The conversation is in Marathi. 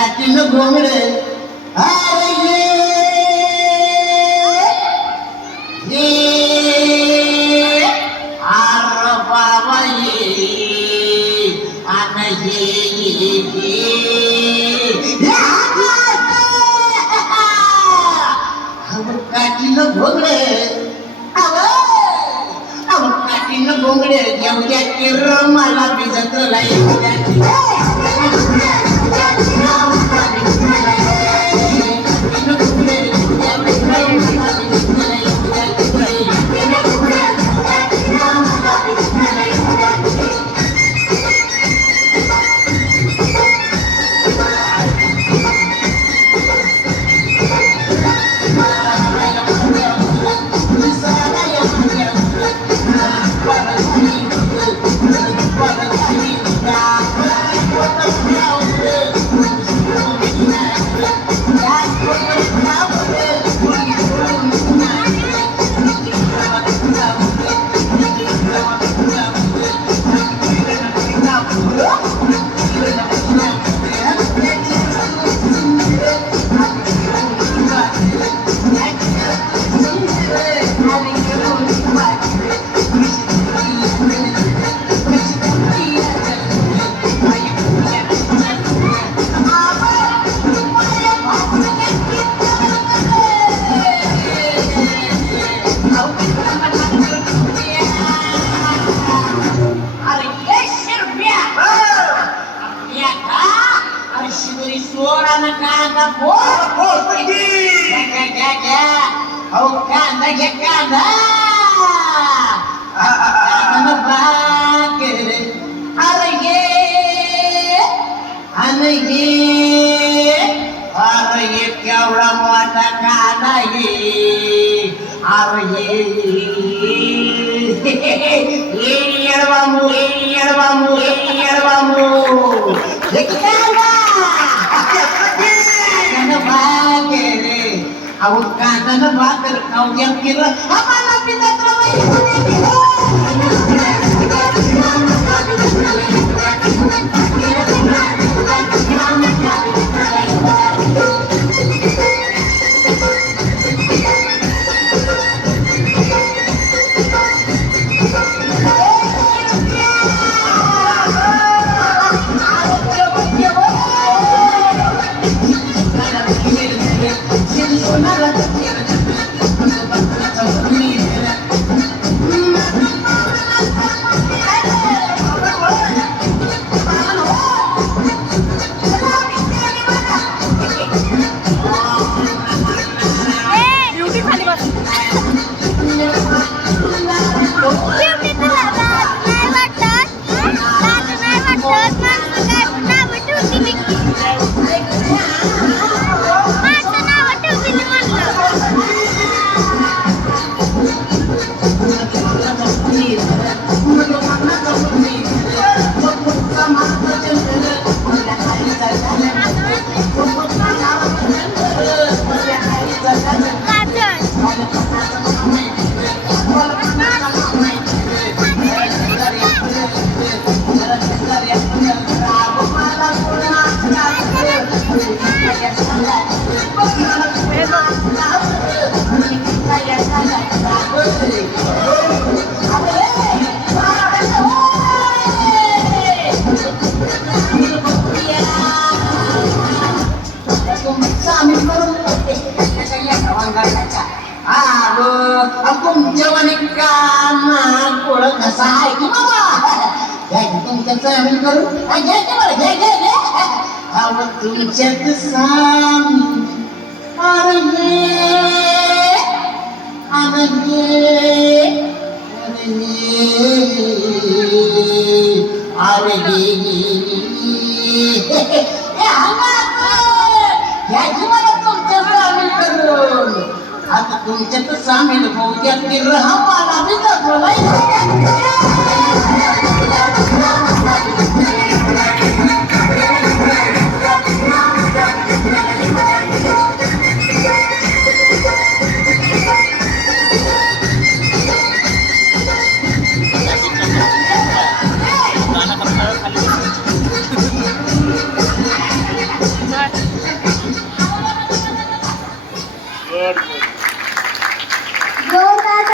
काठीन घोंगडे अरे ये आर बाबा ये आन ये काठीन घोंगडे काठीन घोंगडे एवढ्या किर मला भिजत अरे केवढा मोठा कांदा ये अरे येडवामू येडवामू येडवामू अहो कांदा भाकर खाऊ केलं आम्हाला तुमच्यावानी काना कोळ कसा आहे की बाबा तुमच्याच आम्ही करू अव तुमच्यात सामी आता तुमच्यात सामील होऊ द्या की रहावाला बी बर बर